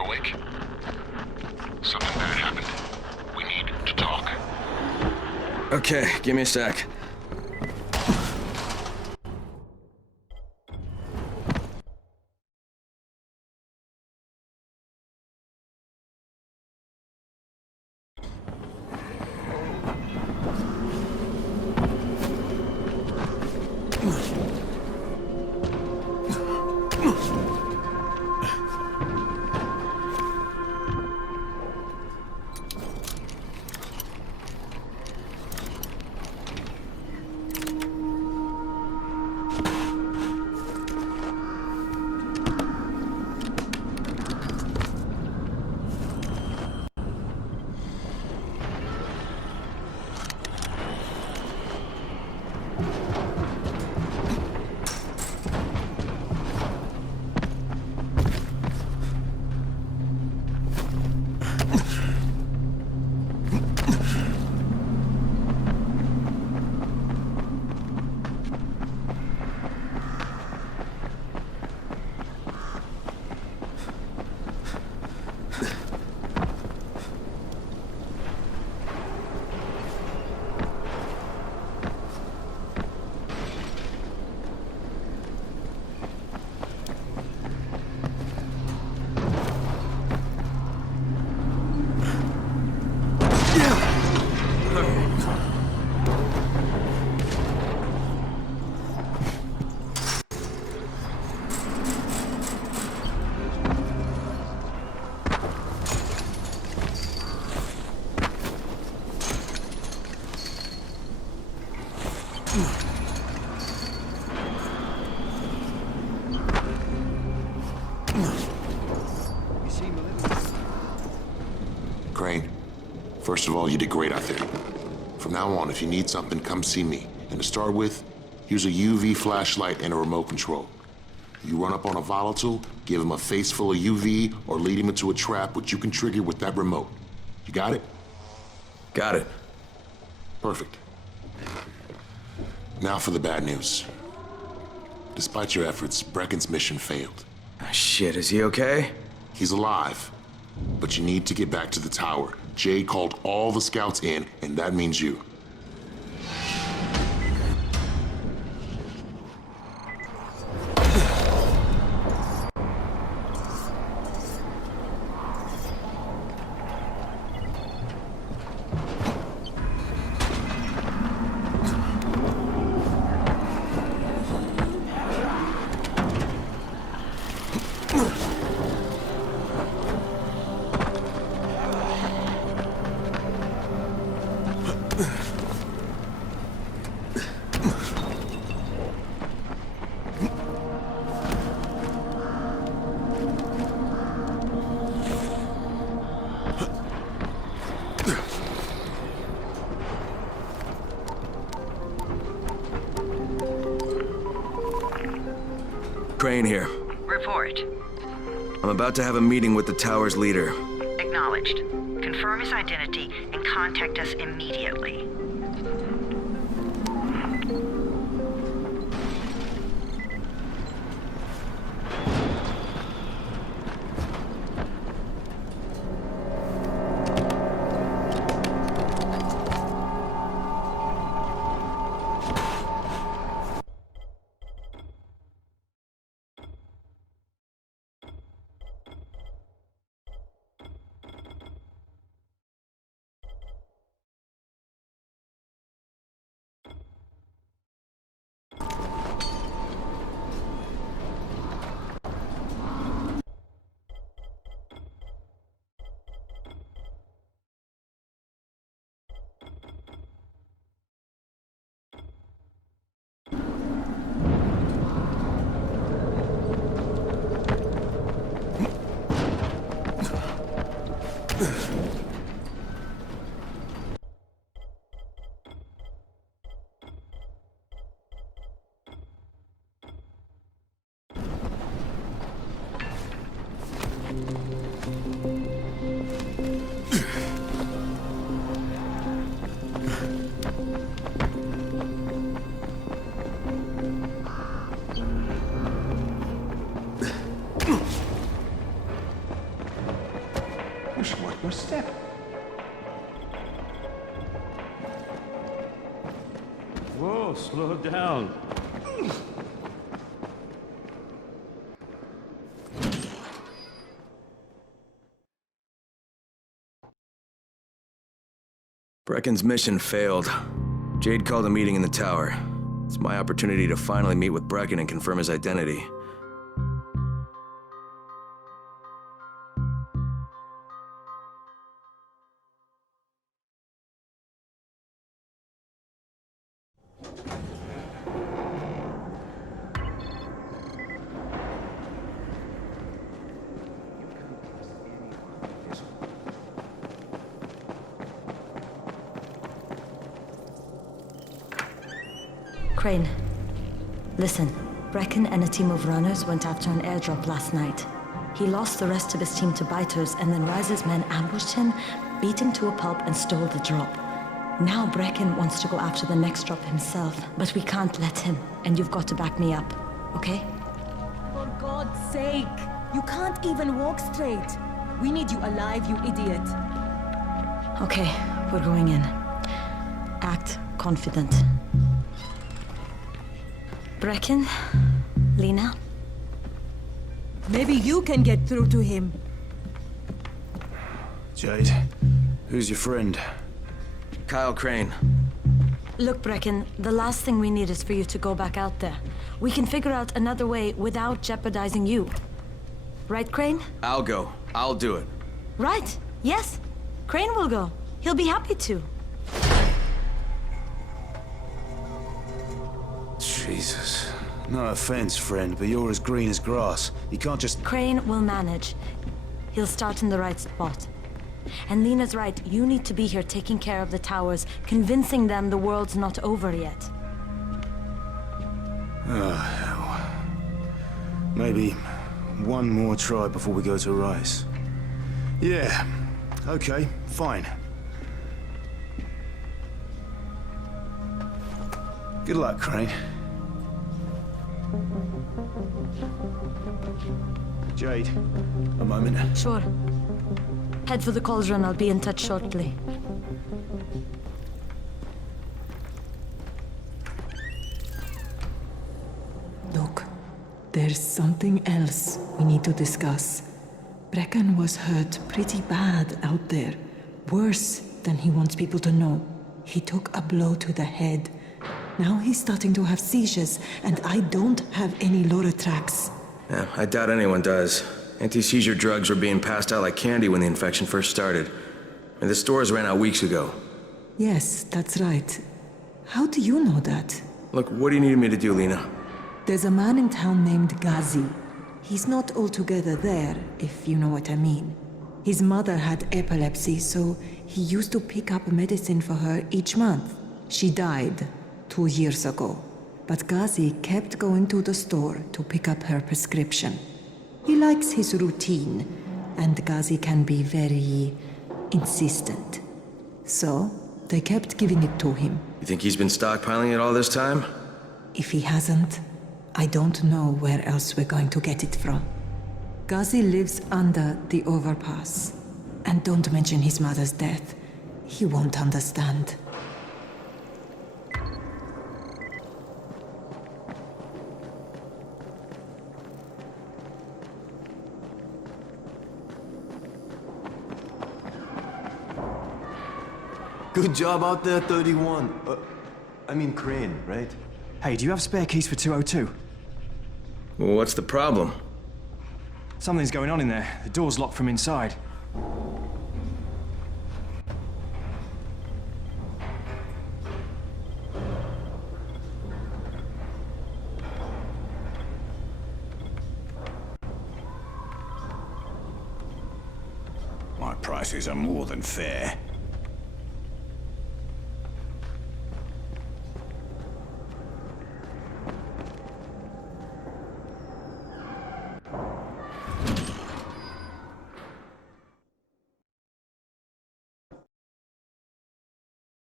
You awake? Something bad happened. We need to talk. Okay, give me a sec. Crane, first of all, you did great out there. From now on, if you need something, come see me. And to start with, use a UV flashlight and a remote control. You run up on a volatile, give him a face full of UV, or lead him into a trap which you can trigger with that remote. You got it? Got it. Perfect. Now for the bad news. Despite your efforts, Brecken's mission failed. Shit, is he okay? He's alive, but you need to get back to the tower. Jay called all the scouts in, and that means you. Crane here. Report. I'm about to have a meeting with the tower's leader. Acknowledged. Confirm his identity and contact us immediately. down. Brecken's mission failed. Jade called a meeting in the tower. It's my opportunity to finally meet with Brecken and confirm his identity. Crane, listen. Brecken and a team of runners went after an airdrop last night. He lost the rest of his team to biters, and then Rise's men ambushed him, beat him to a pulp, and stole the drop. Now Brecken wants to go after the next drop himself, but we can't let him, and you've got to back me up, okay? For God's sake! You can't even walk straight! We need you alive, you idiot! Okay, we're going in. Act confident. Brecken? Lena? Maybe you can get through to him. Jade, who's your friend? Kyle Crane. Look, Brecken, the last thing we need is for you to go back out there. We can figure out another way without jeopardizing you. Right, Crane? I'll go. I'll do it. Right. Yes. Crane will go. He'll be happy to. Jesus. No offense, friend, but you're as green as grass. You can't just... Crane will manage. He'll start in the right spot. And Lena's right, you need to be here taking care of the towers, convincing them the world's not over yet. Oh, hell. Maybe one more try before we go to Rice. Yeah, okay, fine. Good luck, Crane. Jade, a moment. Sure. Head for the cauldron, I'll be in touch shortly. Look, there's something else we need to discuss. Brecken was hurt pretty bad out there. Worse than he wants people to know. He took a blow to the head. Now he's starting to have seizures, and I don't have any Loratrax. Yeah, I doubt anyone does. Anti-seizure drugs were being passed out like candy when the infection first started. And the stores ran out weeks ago. Yes, that's right. How do you know that? Look, what do you need me to do, Lena? There's a man in town named Ghazi. He's not altogether there, if you know what I mean. His mother had epilepsy, so he used to pick up medicine for her each month. She died 2 years ago, but Ghazi kept going to the store to pick up her prescription. He likes his routine, and Ghazi can be very insistent. So, they kept giving it to him. You think he's been stockpiling it all this time? If he hasn't, I don't know where else we're going to get it from. Ghazi lives under the overpass. And don't mention his mother's death. He won't understand. Good job out there, 31. I mean Crane, right? Hey, do you have spare keys for 202? Well, what's the problem? Something's going on in there. The door's locked from inside. My prices are more than fair.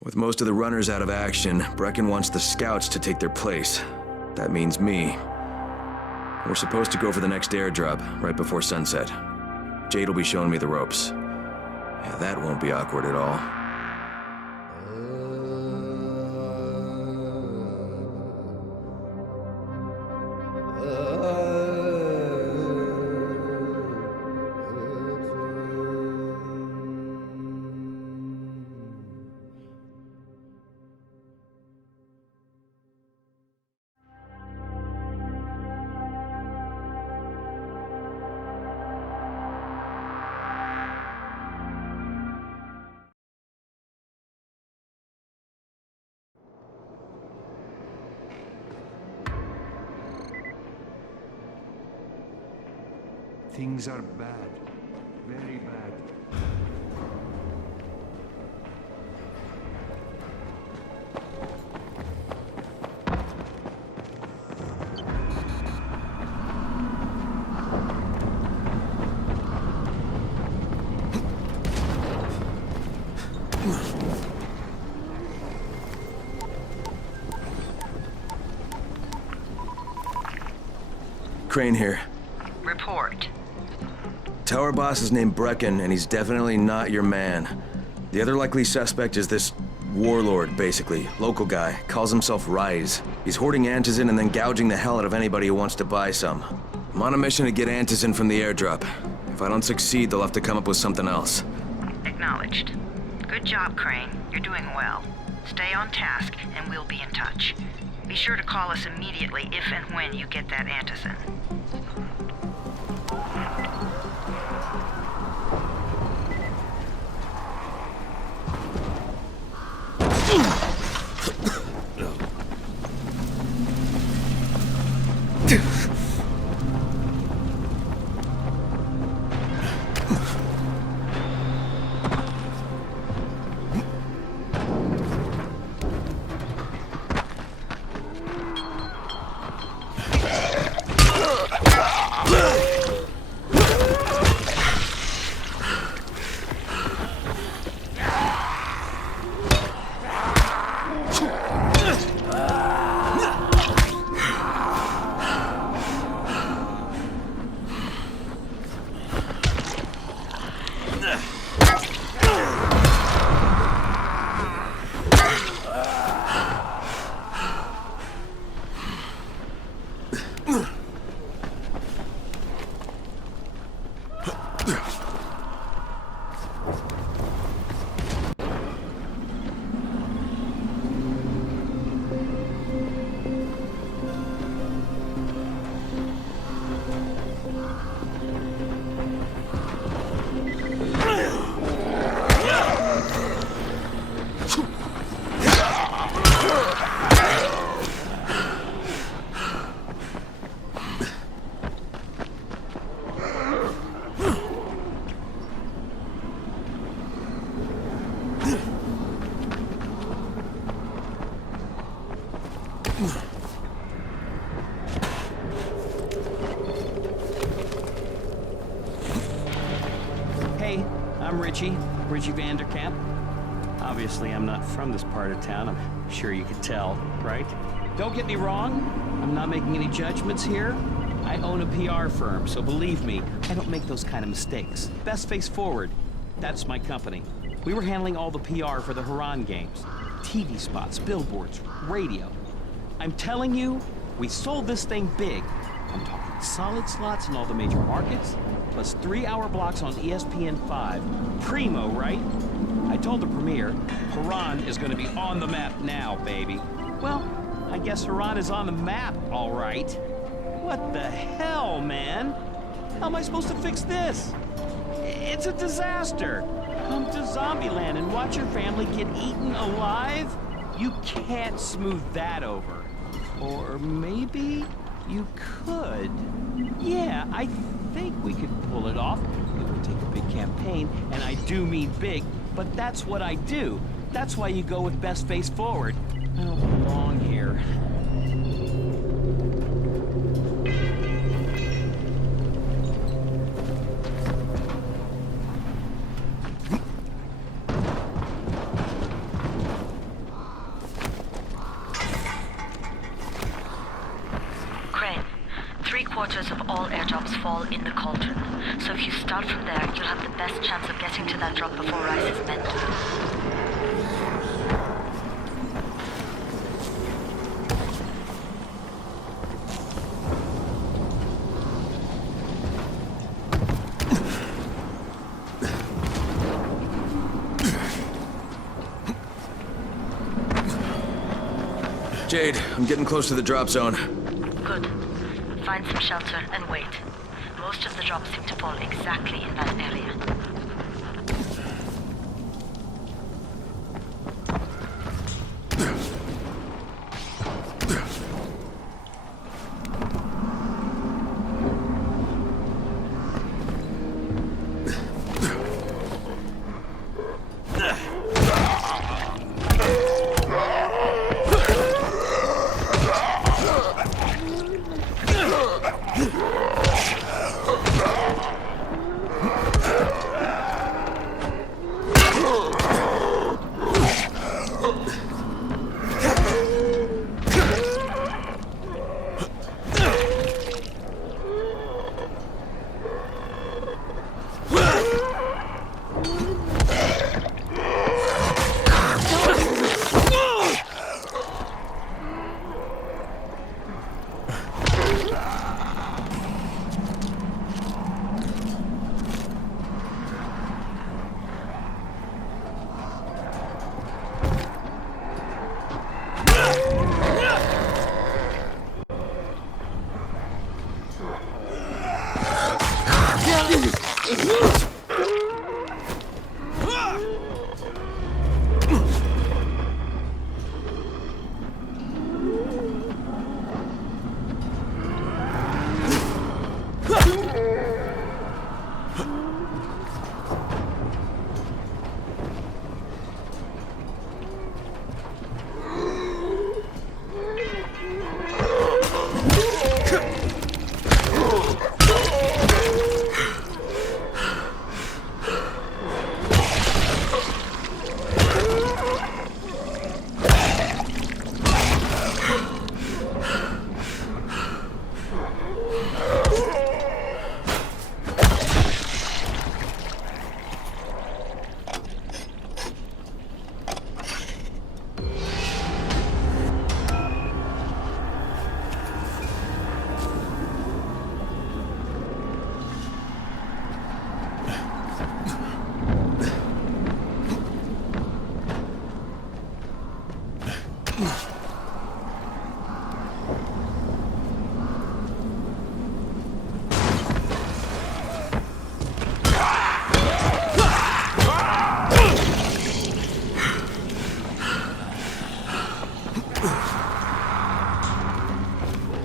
With most of the runners out of action, Brecken wants the scouts to take their place. That means me. We're supposed to go for the next airdrop, right before sunset. Jade will be showing me the ropes. Yeah, that won't be awkward at all. Things are bad. Very bad. Crane here. Report. Tower boss is named Brecken, and he's definitely not your man. The other likely suspect is this warlord, basically. Local guy. Calls himself Rise. He's hoarding antizin and then gouging the hell out of anybody who wants to buy some. I'm on a mission to get antizin from the airdrop. If I don't succeed, they'll have to come up with something else. Acknowledged. Good job, Crane. You're doing well. Stay on task, and we'll be in touch. Be sure to call us immediately if and when you get that antizin. Hey, I'm Richie Vanderkamp. Obviously, I'm not from this part of town. I'm sure you could tell, right? Don't get me wrong. I'm not making any judgments here. I own a PR firm, so believe me, I don't make those kind of mistakes. Best Face Forward. That's my company. We were handling all the PR for the Haran games. TV spots, billboards, radio. I'm telling you, we sold this thing big. I'm talking solid slots in all the major markets, plus 3-hour blocks on ESPN5. Primo, right? I told the premiere, Haran is gonna be on the map now, baby. Well, I guess Haran is on the map, all right. What the hell, man? How am I supposed to fix this? It's a disaster. Come to Zombieland and watch your family get eaten alive? You can't smooth that over. Or maybe you could. Yeah, I think we could pull it off. It would take a big campaign, and I do mean big, but that's what I do. That's why you go with Best Face Forward. I don't belong here. Crane, 3/4 of all airdrops fall in the cauldron. So if you start from there, you'll have the best chance of getting to that drop before Rice is meant to. Jade, I'm getting close to the drop zone. Good. Find some shelter and wait. Most of the drops seem to fall exactly in that area.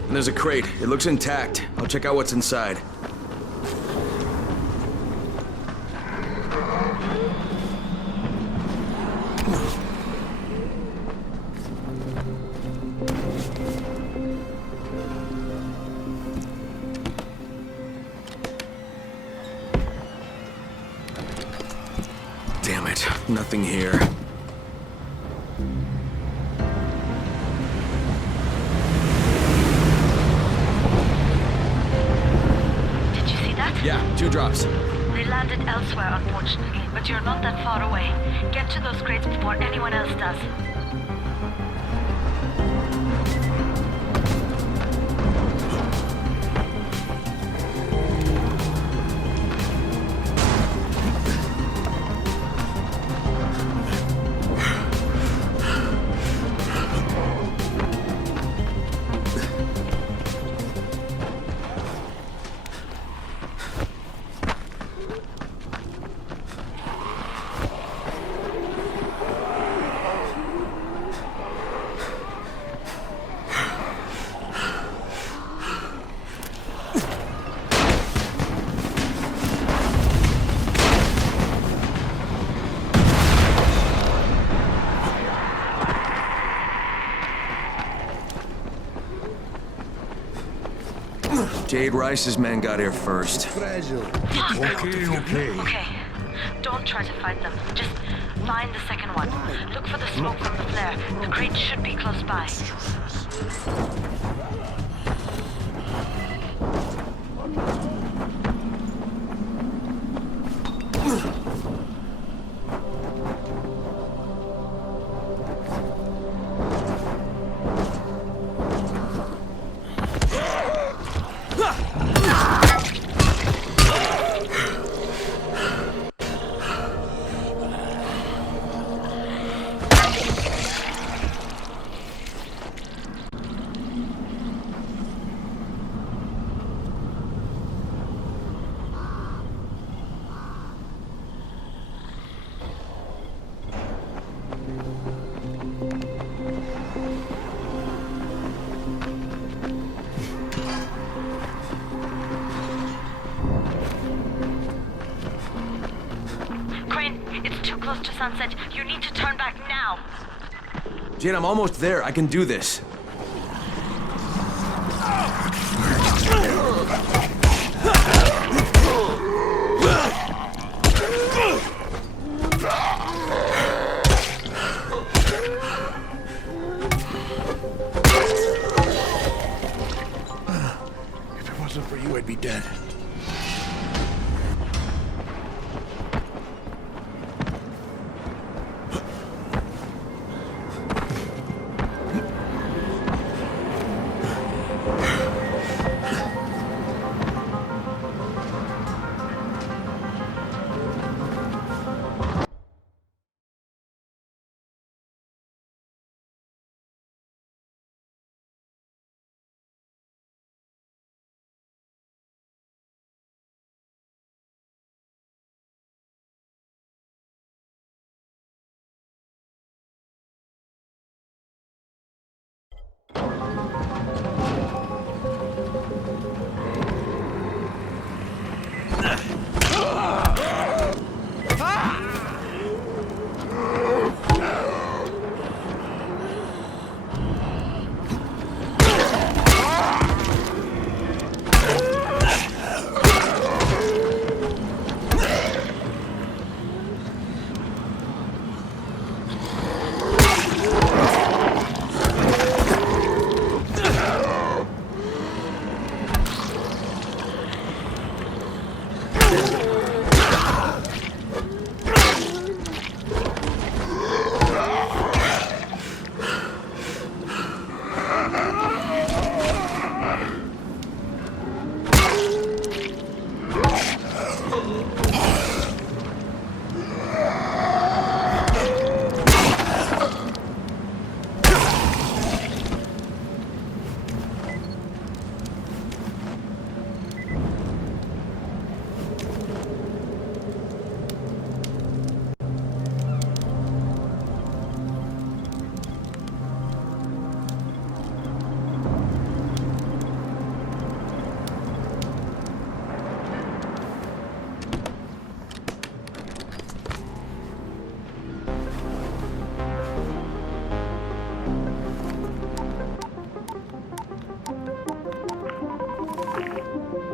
There's a crate. It looks intact. I'll check out what's inside. Damn it. Nothing here. Yeah, 2 drops. They landed elsewhere, unfortunately, but you're not that far away. Get to those crates before anyone else does. Jade Rice's men got here first. Okay. Don't try to fight them. Just find the second one. Look for the smoke from the flare. The crate should be close by. Close to sunset. You need to turn back now. Jade, I'm almost there. I can do this. wasn't for you, I'd be dead.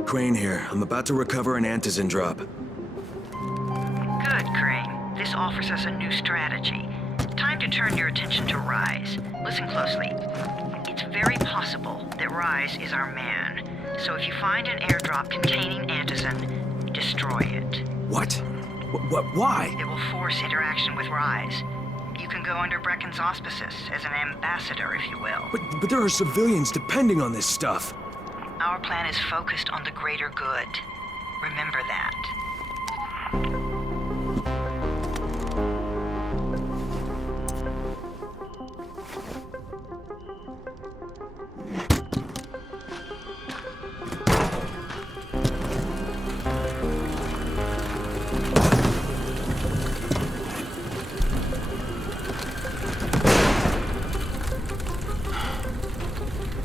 Crane here. I'm about to recover an antizin drop. Good, Crane. This offers us a new strategy. Time to turn your attention to Rise. Listen closely. It's very possible that Rise is our man. So if you find an airdrop containing antizin, destroy it. What? Why? It will force interaction with Rise. You can go under Brecken's auspices as an ambassador, if you will. But there are civilians depending on this stuff. Our plan is focused on the greater good. Remember that.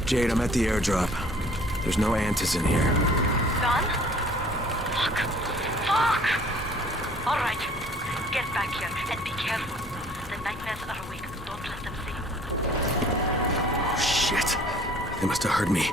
Jade, I'm at the airdrop. There's no antizin here. Done? Fuck. Fuck! All right. Get back here and be careful. The nightmares are awake. Don't let them see you. Shit. They must have heard me.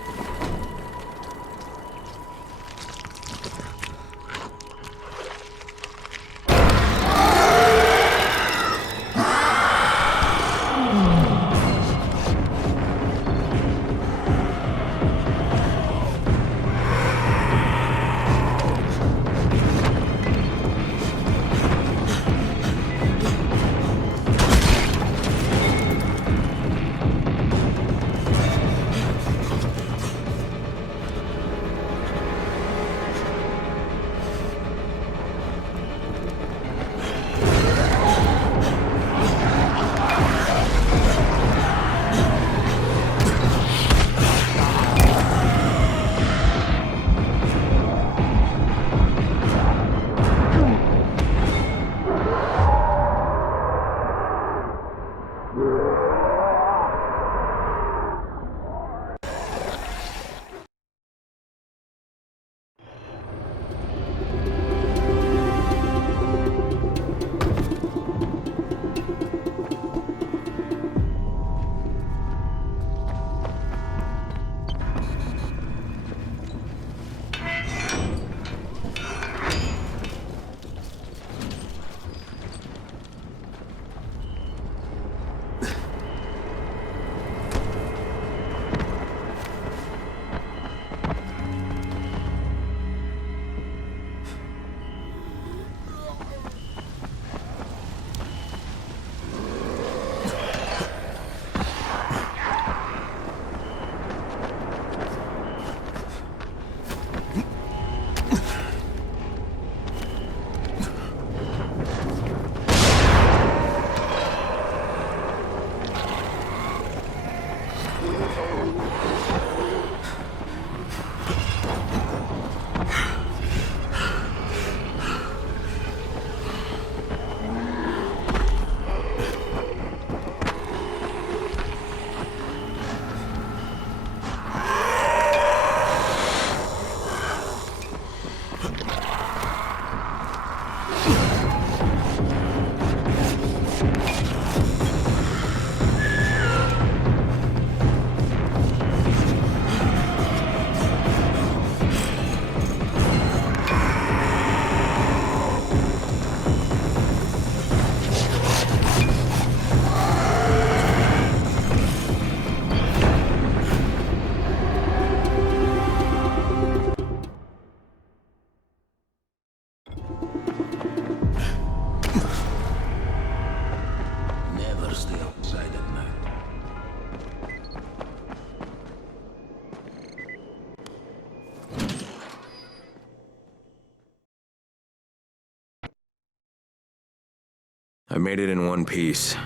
I made it in one piece.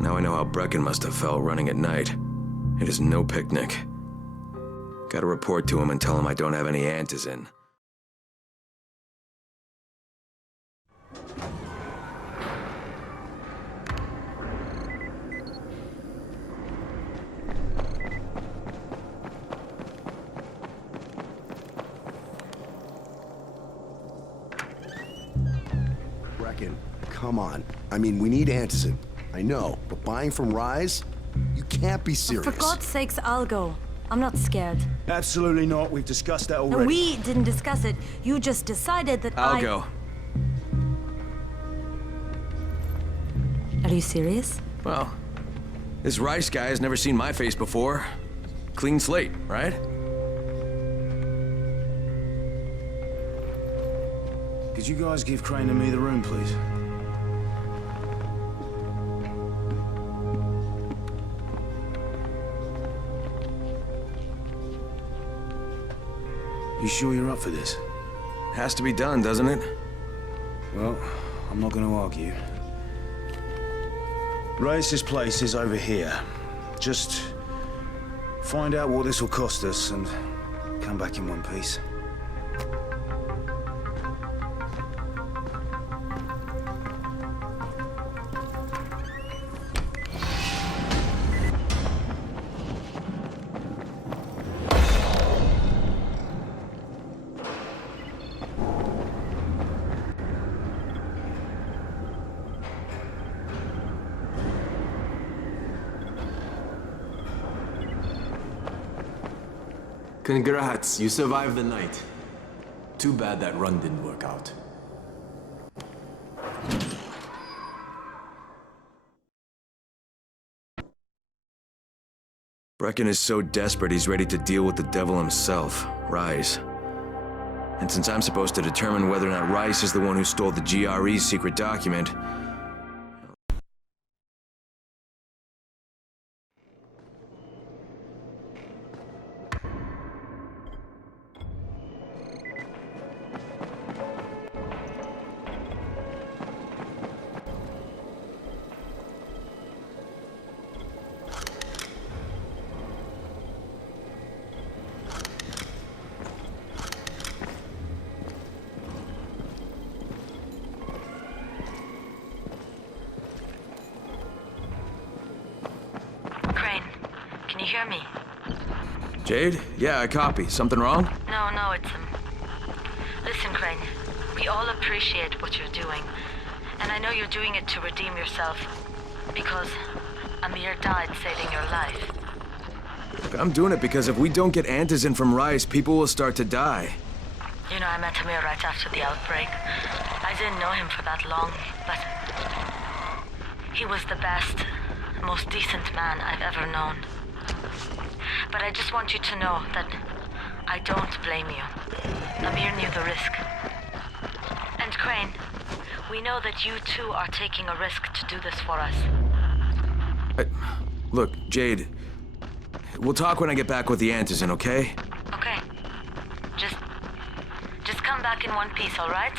Now I know how Brecken must have felt running at night. It is no picnic. Gotta report to him and tell him I don't have any antizin. Brecken, come on. I mean, we need antizin. I know, but buying from Rise? You can't be serious. For God's sakes, I'll go. I'm not scared. Absolutely not. We've discussed that already. No, we didn't discuss it. You just decided that I'll go. Are you serious? Well, this Rice guy has never seen my face before. Clean slate, right? Could you guys give Crane and me the room, please? You sure you're up for this? Has to be done, doesn't it? Well, I'm not gonna argue. Race's place is over here. Just find out what this will cost us and come back in one piece. Congrats, you survived the night. Too bad that run didn't work out. Brecken is so desperate he's ready to deal with the devil himself, Rise. And since I'm supposed to determine whether or not Rice is the one who stole the GRE's secret document, Can you hear me? Jade? Yeah, I copy. Something wrong? No, it's Listen, Crane. We all appreciate what you're doing. And I know you're doing it to redeem yourself. Because Amir died saving your life. Look, I'm doing it because if we don't get antizin from Rice, people will start to die. You know, I met Amir right after the outbreak. I didn't know him for that long, but he was the best, most decent man I've ever known. But I just want you to know that I don't blame you. Amir knew the risk. And Crane, we know that you too are taking a risk to do this for us. Look, Jade, we'll talk when I get back with the antizin, okay? Okay. Just come back in one piece, all right?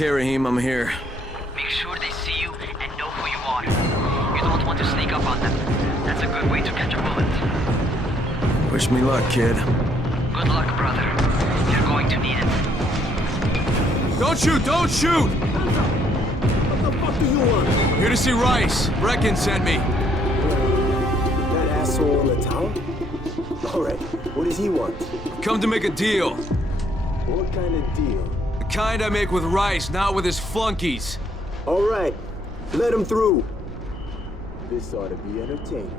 Okay, Raheem, I'm here. Make sure they see you and know who you are. You don't want to sneak up on them. That's a good way to catch a bullet. Wish me luck, kid. Good luck, brother. You're going to need it. Don't shoot! Don't shoot! What the fuck do you want? I'm here to see Rice. Brecken sent me. That asshole in the tower? Alright, what does he want? Come to make a deal. What kind of deal? The kind I make with Rice, not with his flunkies. Alright, let him through. This ought to be entertaining.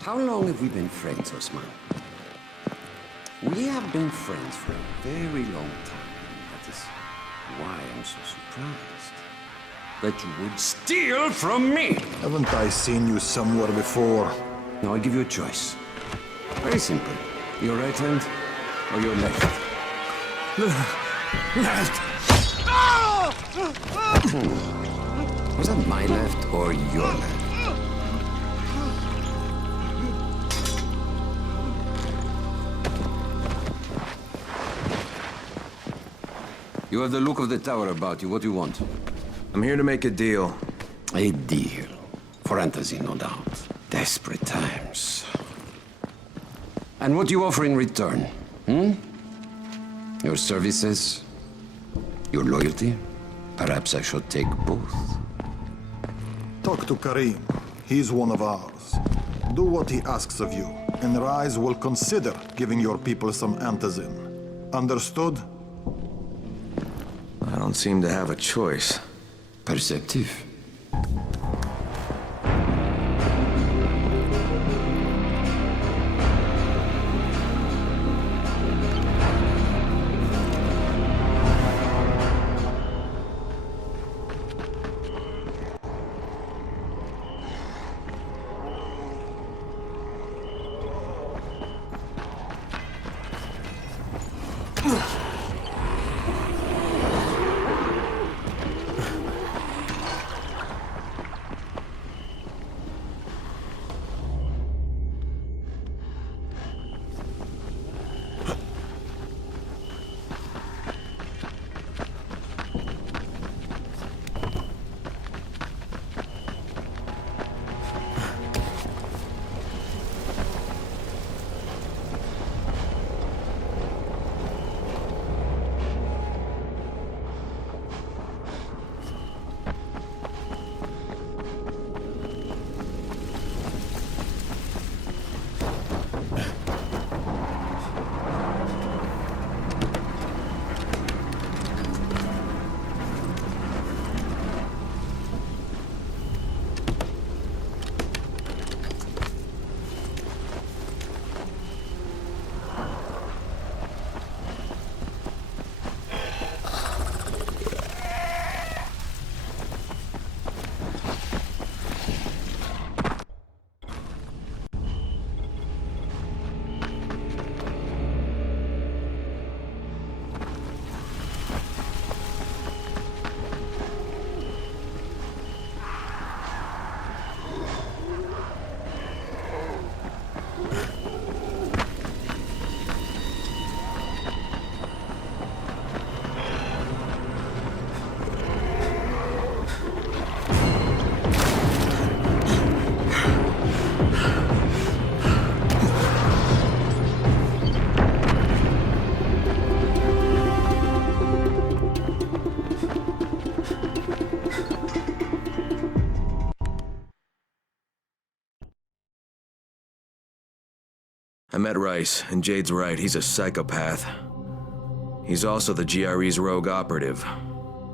How long have we been friends, Osman? We have been friends for a very long time. That is why I'm so surprised that you would steal from me. Haven't I seen you somewhere before? Now I give you a choice. Very simple. Your right hand or your left? Left. Was that my left or your left? You have the look of the tower about you. What do you want? I'm here to make a deal. A deal. For Antazin, no doubt. Desperate times. And what do you offer in return? Your services? Your loyalty? Perhaps I should take both. Talk to Karim. He's one of ours. Do what he asks of you, and Rise will consider giving your people some Antazin. Understood? I don't seem to have a choice. Perceptive. I met Rice, and Jade's right, he's a psychopath. He's also the GRE's rogue operative.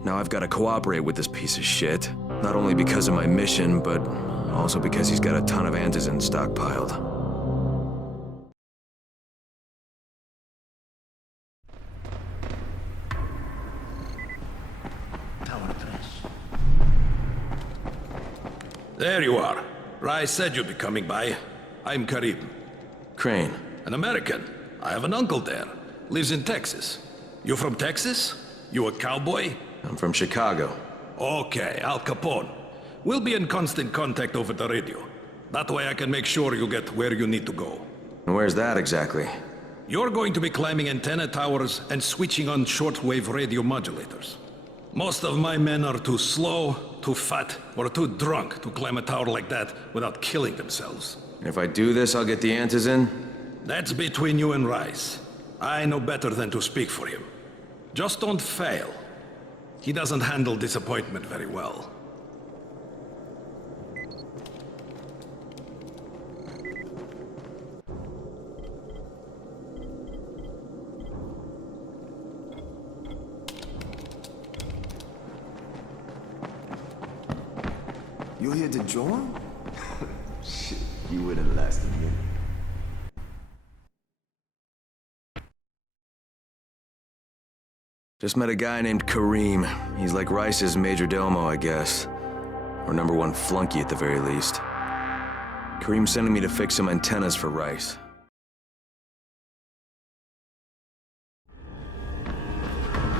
Now I've got to cooperate with this piece of shit, not only because of my mission, but also because he's got a ton of Antizin stockpiled. There you are. Rice said you'd be coming by. I'm Karim. Crane. An American. I have an uncle there. Lives in Texas. You from Texas? You a cowboy? I'm from Chicago. Okay, Al Capone. We'll be in constant contact over the radio. That way I can make sure you get where you need to go. And where's that exactly? You're going to be climbing antenna towers and switching on shortwave radio modulators. Most of my men are too slow, too fat, or too drunk to climb a tower like that without killing themselves. If I do this, I'll get the Antizin? That's between you and Rice. I know better than to speak for him. Just don't fail. He doesn't handle disappointment very well. You're here to join? Shit, you would have lasted a minute. Just met a guy named Karim. He's like Rice's major domo, I guess. Or #1 flunky at the very least. Karim's sending me to fix some antennas for Rice.